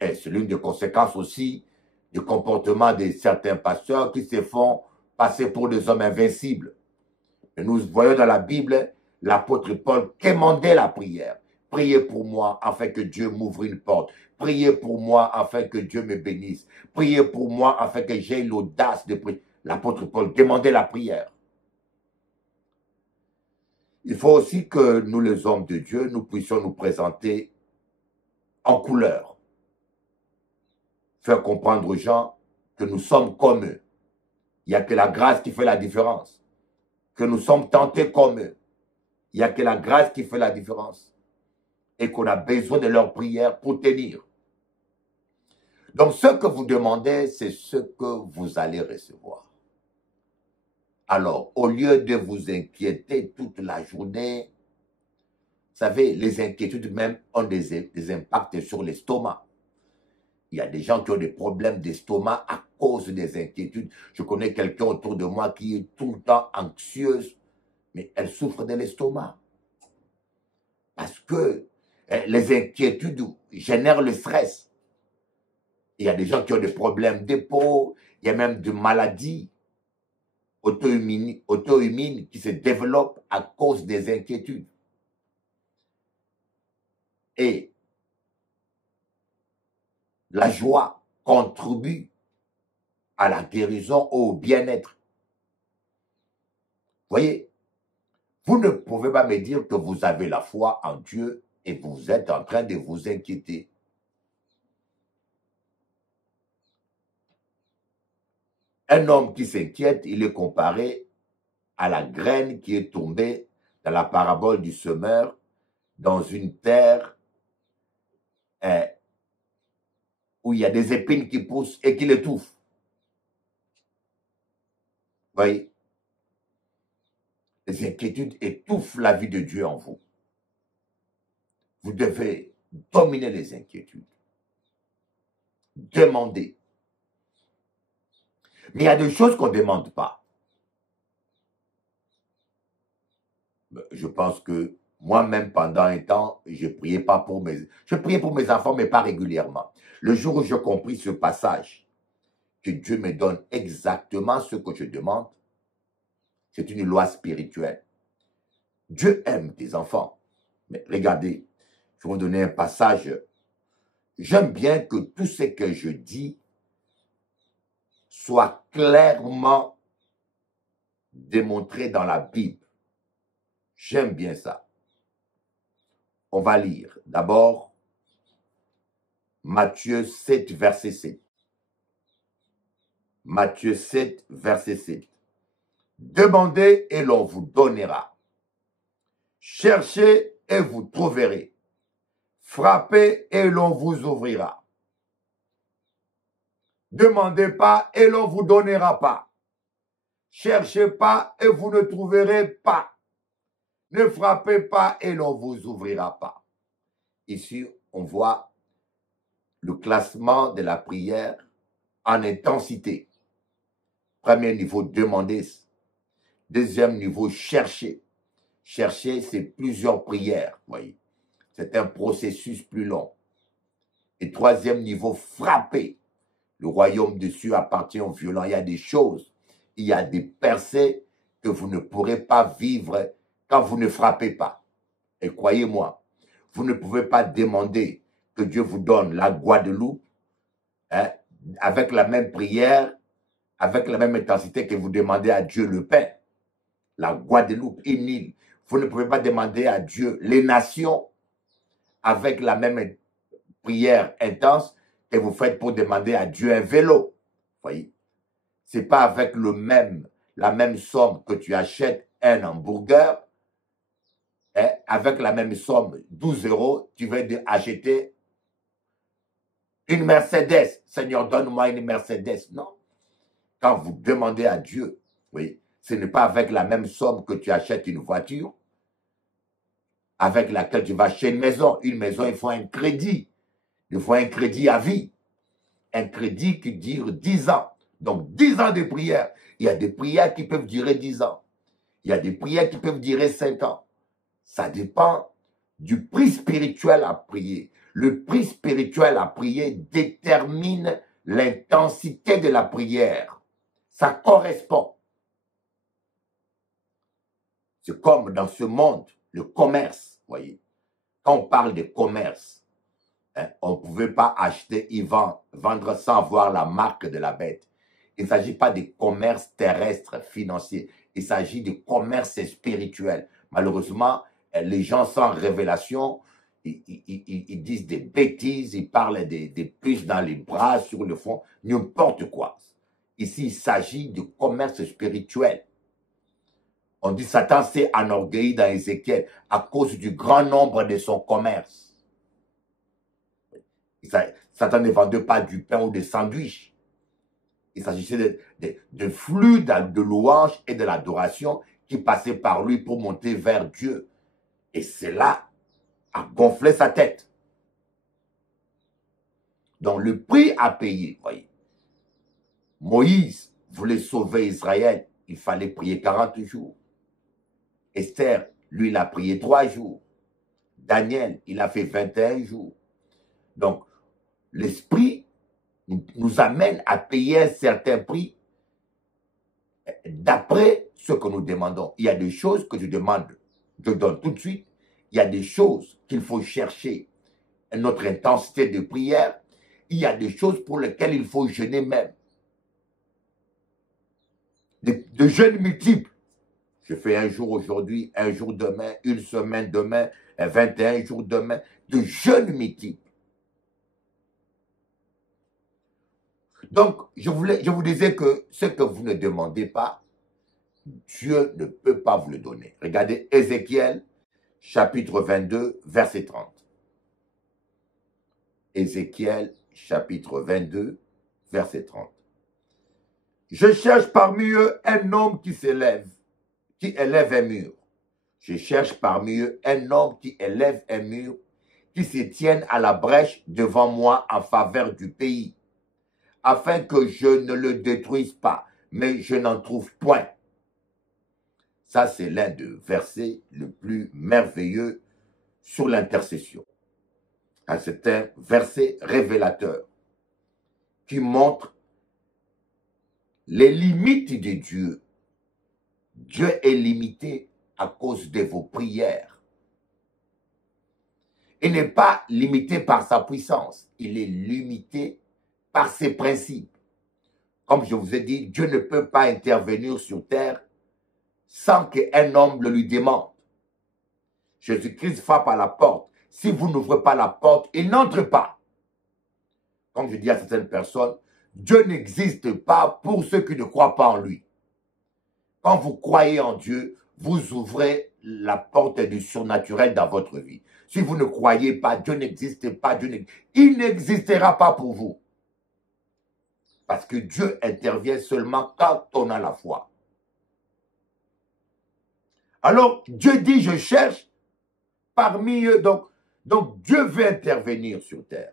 Et c'est l'une des conséquences aussi du comportement de certains pasteurs qui se font passer pour des hommes invincibles. Et nous voyons dans la Bible l'apôtre Paul quémander la prière. Priez pour moi afin que Dieu m'ouvre une porte. Priez pour moi afin que Dieu me bénisse. Priez pour moi afin que j'aie l'audace de prier. L'apôtre Paul demandait la prière. Il faut aussi que nous, les hommes de Dieu, nous puissions nous présenter en couleur. Faire comprendre aux gens que nous sommes comme eux. Il n'y a que la grâce qui fait la différence. Que nous sommes tentés comme eux. Il n'y a que la grâce qui fait la différence. Et qu'on a besoin de leur prière pour tenir. Donc ce que vous demandez, c'est ce que vous allez recevoir. Alors, au lieu de vous inquiéter toute la journée, vous savez, les inquiétudes même ont des impacts sur l'estomac. Il y a des gens qui ont des problèmes d'estomac à cause des inquiétudes. Je connais quelqu'un autour de moi qui est tout le temps anxieuse, mais elle souffre de l'estomac. Parce que les inquiétudes génèrent le stress. Il y a des gens qui ont des problèmes d'épaule, il y a même des maladies auto-immunes qui se développent à cause des inquiétudes. Et la joie contribue à la guérison, au bien-être. Voyez, vous ne pouvez pas me dire que vous avez la foi en Dieu et vous êtes en train de vous inquiéter. Un homme qui s'inquiète, il est comparé à la graine qui est tombée dans la parabole du semeur dans une terre où il y a des épines qui poussent et qui l'étouffent. Vous voyez? Les inquiétudes étouffent la vie de Dieu en vous. Vous devez dominer les inquiétudes. Demandez. Mais il y a des choses qu'on ne demande pas. Je pense que moi-même, pendant un temps, je priais pour mes enfants, mais pas régulièrement. Le jour où j'ai compris ce passage, que Dieu me donne exactement ce que je demande, c'est une loi spirituelle. Dieu aime tes enfants. Mais regardez, je vais vous donner un passage. J'aime bien que tout ce que je dis soit clairement démontré dans la Bible. J'aime bien ça. On va lire d'abord Matthieu 7, verset 7. Matthieu 7, verset 7. Demandez et l'on vous donnera. Cherchez et vous trouverez. Frappez et l'on vous ouvrira. Demandez pas et l'on vous donnera pas. Cherchez pas et vous ne trouverez pas. Ne frappez pas et l'on vous ouvrira pas. Ici, on voit le classement de la prière en intensité. Premier niveau, demander. Deuxième niveau, chercher. Chercher, c'est plusieurs prières, voyez. C'est un processus plus long. Et troisième niveau, frapper. Le royaume de Dieu appartient aux violents. Il y a des choses, il y a des percées que vous ne pourrez pas vivre quand vous ne frappez pas. Et croyez-moi, vous ne pouvez pas demander que Dieu vous donne la Guadeloupe avec la même prière, avec la même intensité que vous demandez à Dieu le pain. La Guadeloupe, une île. Vous ne pouvez pas demander à Dieu les nations avec la même prière intense que vous faites pour demander à Dieu un vélo. Voyez, c'est pas avec la même somme que tu achètes un hamburger, avec la même somme, 12 €, tu vas acheter une Mercedes. Seigneur, donne-moi une Mercedes. Non. Quand vous demandez à Dieu, oui, ce n'est pas avec la même somme que tu achètes une voiture, avec laquelle tu vas acheter une maison. Une maison, il faut un crédit. Il faut un crédit à vie. Un crédit qui dure 10 ans. Donc, 10 ans de prière. Il y a des prières qui peuvent durer 10 ans. Il y a des prières qui peuvent durer 5 ans. Ça dépend du prix spirituel à prier. Le prix spirituel à prier détermine l'intensité de la prière. Ça correspond. C'est comme dans ce monde, le commerce, voyez. Quand on parle de commerce, on ne pouvait pas acheter et vendre sans voir la marque de la bête. Il ne s'agit pas de commerce terrestre, financier. Il s'agit de commerce spirituel. Malheureusement, les gens sans révélation, ils disent des bêtises, ils parlent des puces dans les bras, sur le front, n'importe quoi. Ici, il s'agit de commerce spirituel. On dit Satan s'est enorgueilli dans Ézéchiel à cause du grand nombre de son commerce. Satan ne vendait pas du pain ou des sandwichs. Il s'agissait de flux de louanges et de l'adoration qui passaient par lui pour monter vers Dieu. Et cela a gonflé sa tête. Donc le prix à payer, voyez. Moïse voulait sauver Israël, il fallait prier 40 jours. Esther, lui, il a prié 3 jours. Daniel, il a fait 21 jours. Donc, l'esprit nous amène à payer un certain prix d'après ce que nous demandons. Il y a des choses que je demande, je donne tout de suite. Il y a des choses qu'il faut chercher, notre intensité de prière. Il y a des choses pour lesquelles il faut jeûner même. De jeûnes multiples. Je fais un jour aujourd'hui, un jour demain, une semaine demain, 21 jours demain, de jeûnes multiples. Donc, je vous disais que ce que vous ne demandez pas, Dieu ne peut pas vous le donner. Regardez Ézéchiel, chapitre 22, verset 30. Ézéchiel, chapitre 22, verset 30. Je cherche parmi eux un homme qui s'élève, qui élève un mur. Je cherche parmi eux un homme qui élève un mur, qui se tienne à la brèche devant moi en faveur du pays, afin que je ne le détruise pas, mais je n'en trouve point. Ça, c'est l'un des versets le plus merveilleux sur l'intercession. C'est un verset révélateur qui montre les limites de Dieu. Dieu est limité à cause de vos prières. Il n'est pas limité par sa puissance, il est limité par ses principes. Comme je vous ai dit, Dieu ne peut pas intervenir sur terre sans qu'un homme le lui demande. Jésus-Christ frappe à la porte. Si vous n'ouvrez pas la porte, il n'entre pas. Comme je dis à certaines personnes, Dieu n'existe pas pour ceux qui ne croient pas en lui. Quand vous croyez en Dieu, vous ouvrez la porte du surnaturel dans votre vie. Si vous ne croyez pas, Dieu n'existe pas, il n'existera pas pour vous. Parce que Dieu intervient seulement quand on a la foi. Alors, Dieu dit, je cherche parmi eux. Donc Dieu veut intervenir sur terre.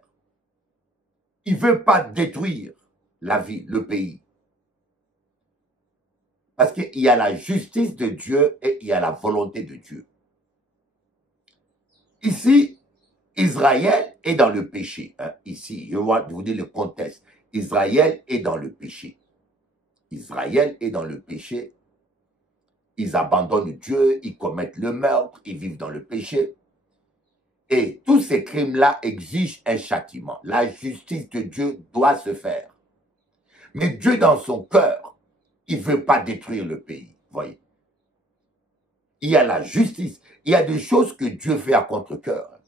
il ne veut pas détruire la ville, le pays. Parce qu'il y a la justice de Dieu et il y a la volonté de Dieu. Ici, Israël est dans le péché. Hein. Ici, je vais vous dire le contexte. Israël est dans le péché. Israël est dans le péché. Ils abandonnent Dieu, ils commettent le meurtre, ils vivent dans le péché. Et tous ces crimes-là exigent un châtiment. La justice de Dieu doit se faire. Mais Dieu, dans son cœur, il ne veut pas détruire le pays. Voyez. Il y a la justice. Il y a des choses que Dieu fait à contre-cœur.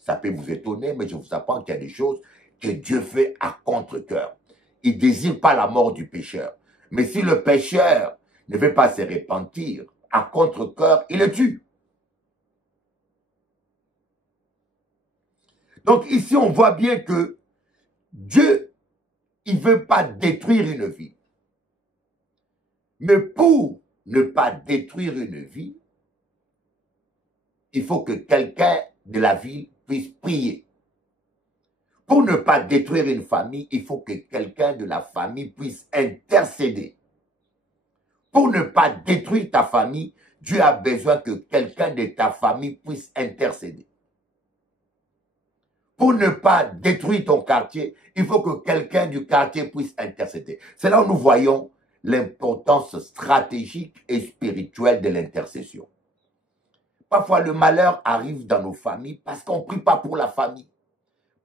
Ça peut vous étonner, mais je vous apprends qu'il y a des choses que Dieu fait à contre-cœur. Il ne désire pas la mort du pécheur. Mais si le pécheur ne veut pas se repentir, à contre-cœur, il le tue. Donc ici, on voit bien que Dieu, il ne veut pas détruire une vie. Mais pour ne pas détruire une vie, il faut que quelqu'un de la ville puisse prier. Pour ne pas détruire une famille, il faut que quelqu'un de la famille puisse intercéder. Pour ne pas détruire ta famille, Dieu a besoin que quelqu'un de ta famille puisse intercéder. Pour ne pas détruire ton quartier, il faut que quelqu'un du quartier puisse intercéder. C'est là où nous voyons l'importance stratégique et spirituelle de l'intercession. Parfois, le malheur arrive dans nos familles parce qu'on ne prie pas pour la famille.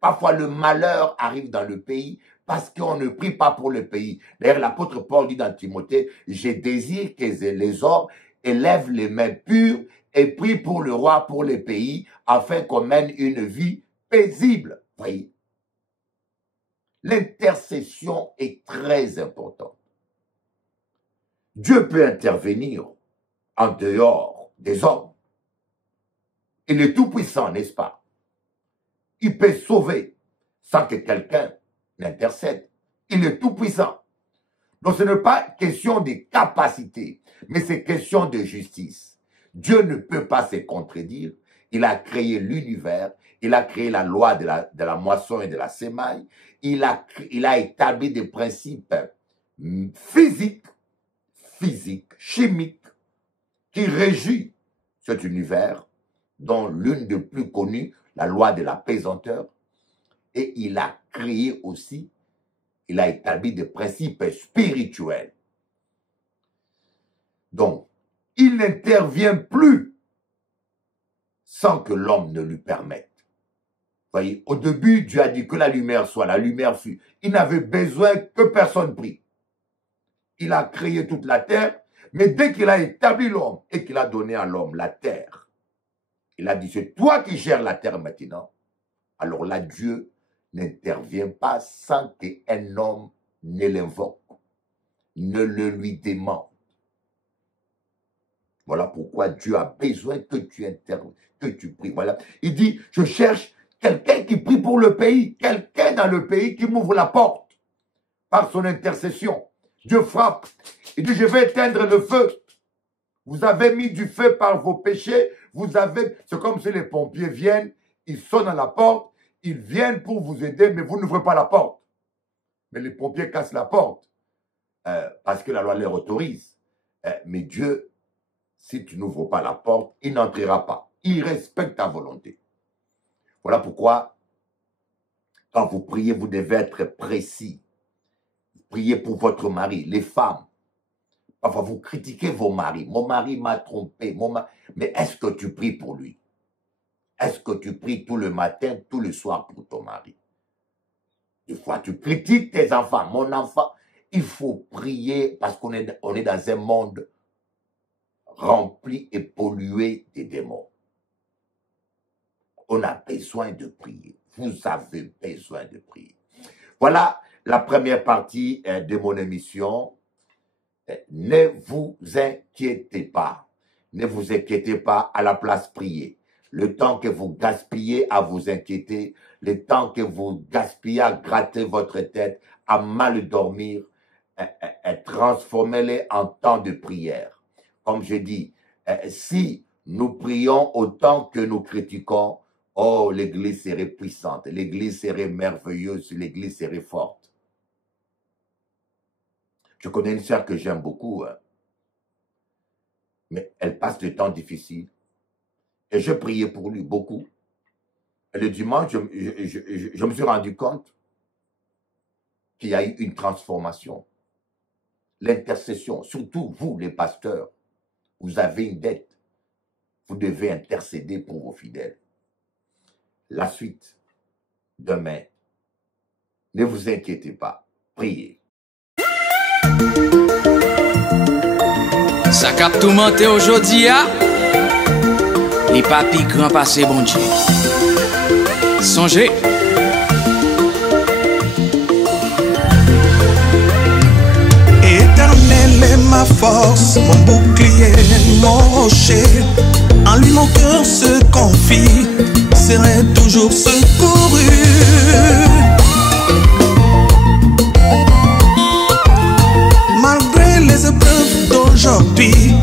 Parfois, le malheur arrive dans le pays parce qu'on ne prie pas pour le pays. D'ailleurs, l'apôtre Paul dit dans Timothée, « Je désire que les hommes élèvent les mains pures et prient pour le roi, pour le pays, afin qu'on mène une vie paisible. » Voyez, l'intercession est très importante. Dieu peut intervenir en dehors des hommes. Il est tout-puissant, n'est-ce pas? Il peut sauver sans que quelqu'un n'intercède. Il est tout-puissant. Donc ce n'est pas question de capacité, mais c'est question de justice. Dieu ne peut pas se contredire. Il a créé l'univers, il a créé la loi de la moisson et de la semaille. Il a établi des principes physiques, chimiques, qui régissent cet univers, dont l'une des plus connues, la loi de la pesanteur. Et il a créé aussi, il a établi des principes spirituels. Donc, il n'intervient plus sans que l'homme ne lui permette. Voyez, au début, Dieu a dit que la lumière soit, la lumière fut. Il n'avait besoin que personne prie. Il a créé toute la terre, mais dès qu'il a établi l'homme et qu'il a donné à l'homme la terre, il a dit, c'est toi qui gères la terre maintenant. Alors là, Dieu n'intervient pas sans qu'un homme ne l'invoque, ne le lui demande. Voilà pourquoi Dieu a besoin que tu interviennes, que tu pries. Voilà. Il dit, je cherche quelqu'un qui prie pour le pays, quelqu'un dans le pays qui m'ouvre la porte par son intercession. Dieu frappe. Il dit, je vais éteindre le feu. Vous avez mis du feu par vos péchés. C'est comme si les pompiers viennent, ils sonnent à la porte, ils viennent pour vous aider, mais vous n'ouvrez pas la porte. Mais les pompiers cassent la porte parce que la loi leur autorise. Mais Dieu, si tu n'ouvres pas la porte, il n'entrera pas. Il respecte ta volonté. Voilà pourquoi, quand vous priez, vous devez être précis. Priez pour votre mari, les femmes. Parfois, vous critiquez vos maris. Mon mari m'a trompé. Mais est-ce que tu pries pour lui? Est-ce que tu pries tout le matin, tout le soir pour ton mari? Des fois, tu critiques tes enfants. Mon enfant, il faut prier parce qu'on est dans un monde rempli et pollué des démons. On a besoin de prier. Vous avez besoin de prier. Voilà la première partie de mon émission. Ne vous inquiétez pas. Ne vous inquiétez pas, à la place prier. Le temps que vous gaspillez à vous inquiéter, le temps que vous gaspillez à gratter votre tête, à mal dormir, transformez-les en temps de prière. Comme je dis, si nous prions autant que nous critiquons, Oh, l'église serait puissante, l'église serait merveilleuse, l'église serait forte. Je connais une sœur que j'aime beaucoup, hein, mais elle passe des temps difficiles. Et je priais pour lui beaucoup. Et le dimanche, je me suis rendu compte qu'il y a eu une transformation. L'intercession, surtout vous les pasteurs, vous avez une dette. Vous devez intercéder pour vos fidèles. La suite, demain, ne vous inquiétez pas, priez. Ça cap tout monter aujourd'hui, les papis grand passé bon Dieu. Songez. Éternel est ma force, mon bouclier, mon rocher. En lui mon cœur se confie, serai toujours secouru. Malgré les épreuves d'aujourd'hui,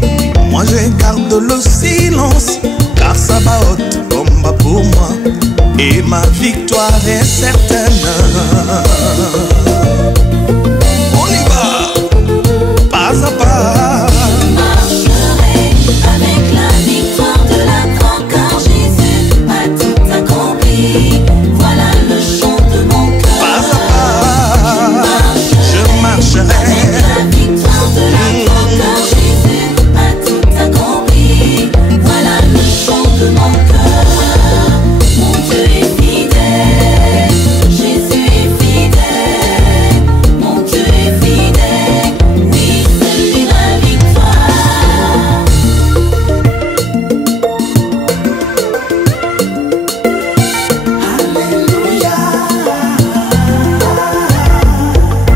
moi je garde le silence, car Sabaoth combat pour moi et ma victoire est certaine. On y va, pas à pas. Je marcherai avec la victoire de la croix, car Jésus a tout accompli. Voilà le chant de mon cœur. Pas à pas, je marcherai avec la victoire de la croix, car Jésus a tout accompli. Voilà le chant de mon cœur. Mon Dieu est fidèle, Jésus est fidèle. Mon Dieu est fidèle, oui, c'est lui la victoire. Alléluia.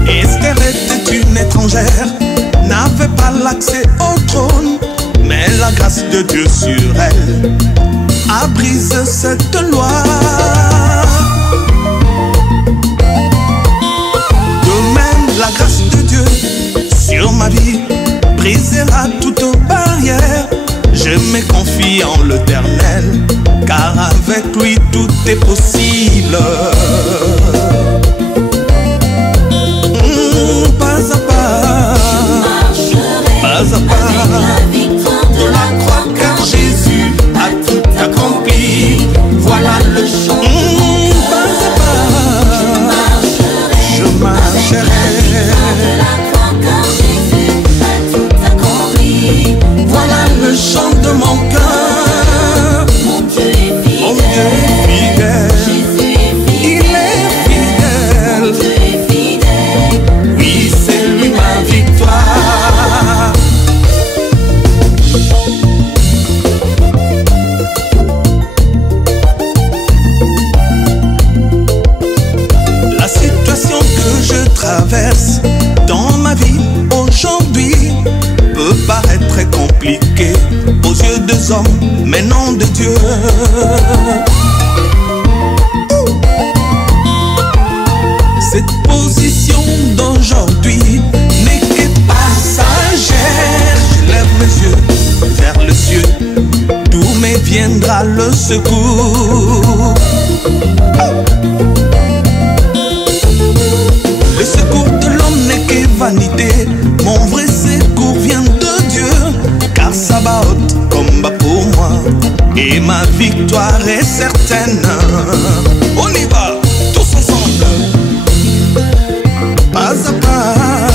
Esther était une étrangère, n'avait pas l'accès au trône, mais la grâce de Dieu sur elle a brisé cette loi. De même, la grâce de Dieu sur ma vie brisera toute barrière. Je me confie en l'Éternel, car avec lui tout est possible. Pas à pas, pas à pas, La victoire de la croix, car Jésus a tout accompli. Voilà le chant. Pas à pas, je marcherai. de la croix, car Jésus a tout accompli. Voilà le chant de mon cœur. Mon Dieu est Mon Dieu est fidèle. Jésus est Il est fidèle. Dieu est fidèle. Oui, c'est lui ma victoire. La situation que je traverse dans ma vie aujourd'hui peut paraître très compliquée aux yeux des hommes, mais non de Dieu. Cette position d'aujourd'hui n'est que passagère. Je lève mes yeux vers le ciel, d'où me viendra le secours. Le secours de l'homme n'est que vanité, mon vrai secours vient de Dieu, car Sabaoth combat pour moi et ma victoire est certaine. On y va, tous ensemble, pas à pas,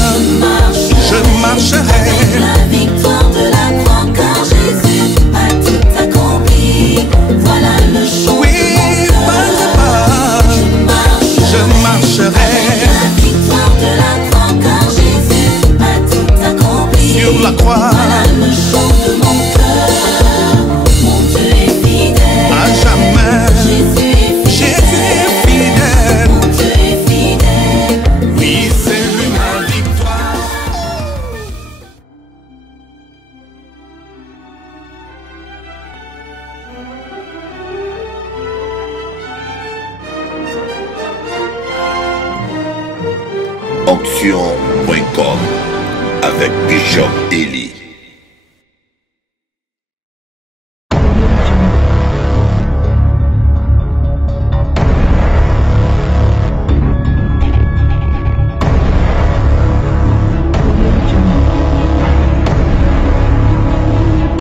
je marcherai. La victoire de la croix, car Jésus a tout accompli. Voilà le chant Oui, de mon pas à cœur. pas, je marcherai. La victoire de la croix, car Jésus a tout accompli. Sur la croix, Voilà le chant de mon cœur. Mon Dieu est fidèle. à jamais, Jésus est fidèle. Jésus est fidèle. Mon Dieu est fidèle. Oui, c'est lui ma victoire. Onction.com avec Bishop Eli.